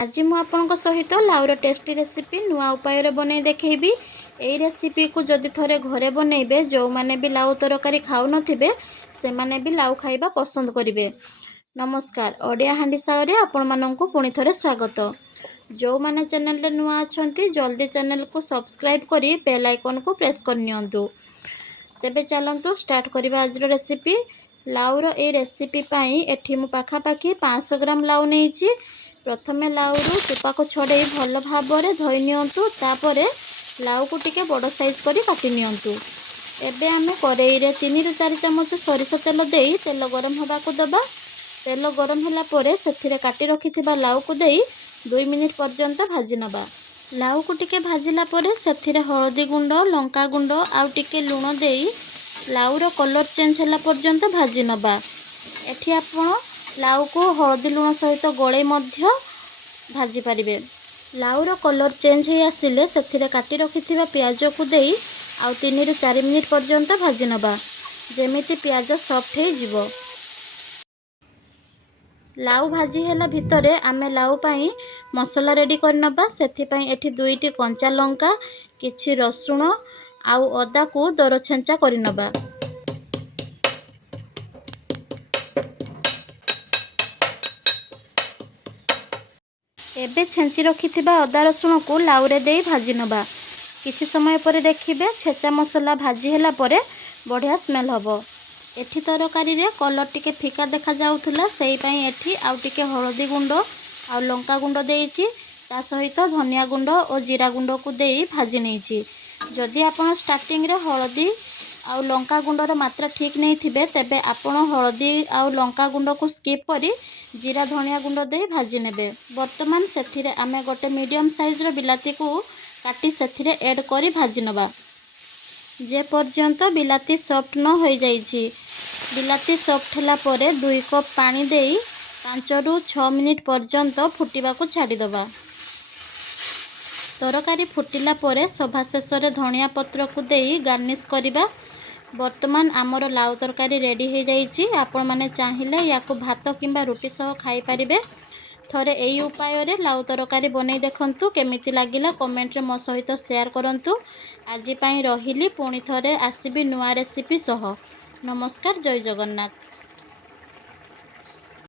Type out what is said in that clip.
आज मु आपनक सहित लाउर टेस्टी रेसिपी नुआ उपाय बनै देखैबी। एई रेसिपी को जदि थरे घरे बनैबे जो माने भी लाउ तरकारी खाउ नथिबे से माने भी लाउ खाइबा पसंद करिवे। नमस्कार, ओडिया handisala रे आपण माननकु पुनी थरे स्वागत। जो माने चैनल रे नुआ अछंती जल्दी चैनल को सब्सक्राइब करी बेल आइकन को प्रेस कर नियंतु। तेबे चलंतु स्टार्ट करिबा आज रेसिपी। लाउर ए रेसिपी पाई एठी मु पाखा पाखी 500 ग्राम लाउ नेइची। प्रथमे लाउरु चोपा को छड़े भल भाव में धोई नियंतु। तापरे लाउ को टिके बड़ साइज करी काटी नियंतु। एबे आमे कड़ाई रे 3 रु 4 चमच सरिष तेल देई तेल गरम होबा को दबा। तेल गरम होला परे सेथिरे काटी रखिथिबा लाउ को देई 2 मिनिट पर्यंत भाजी नबा। लाउ को टिके भाजिला परे सेथिरे हळदी गुंड, लंका गुंड आउ टिके लूण देई लाउर कलर चेंज होला पर्यंत भाजी नबा। एठी आपण लाउ को हळदी लूण सहित गळे मध्य भाजी पारिबे। लाउर कलर चेंज हे आसिले सेथिरे काटी रखिथिबा प्याज को देई आउ 3 रु 4 मिनिट पर्यंत भाजी नबा जेमिति प्याज सॉफ्ट हे जिवो। लाउ भाजी हेला भितरे आमे लाउ पाई मसला रेडी कर नबा। सेथि पाई एठी 2टी कंचा लंका, किछि रसुण आउ अदा को दर छेंचा करि नबा। एबे छेंची रखिथिबा अदा रसुण को लाउरे देई भाजी नबा। किछि समय परे देखिबे छेचा मसला भाजी हेला परे बढ़िया स्मेल हबो। एठी तरकारी रे कलर टिके फिका देखा जाउथला सेई पई एठी आउ टिके हळदी गुंड आउ लंका गुंड देइची। ता सहित धनिया गुंड और जीरा गुंड को देई भाजी नेइची। जदि आपण स्टार्टिंग रे हळदी आउ लंका गुंडर मात्रा ठीक नहीं थिबे तेबे आपण हळदी आउ लंका गुंड को स्किप करी जीरा धनिया गुंड दे भाजी नेबे। वर्तमान सेथिरे आमे गोटे मीडियम साइज रो बिलाती को काटी सेथिरे ऐड करी भाजी नबा जे पर्यंत बिलाती सॉफ्ट न हो जाइछि। बिलाती सॉफ्ट होला परे 2 कप पानी देई 5 रु 6 मिनिट पर्यंत फुटिबा को छाडी दबा। तरकारी फुटिला परे सभा शेष रे धनिया पत्र को देई गार्निश करिबा। वर्तमान आमर लाउ तरकारी रेडी हो जाइछि। आपण माने चाहिले याको भात किंबा रुटी सह खाई परिबे। थरे एई उपाय रे लाउ तरकारी बनै देखंतु केमिति लागिला कमेंट रे मो सहित शेयर करंतु। आजि पई रहिली पुनी थरे आसीबी नुआ रेसिपी सह। नमस्कार, जय जगन्नाथ।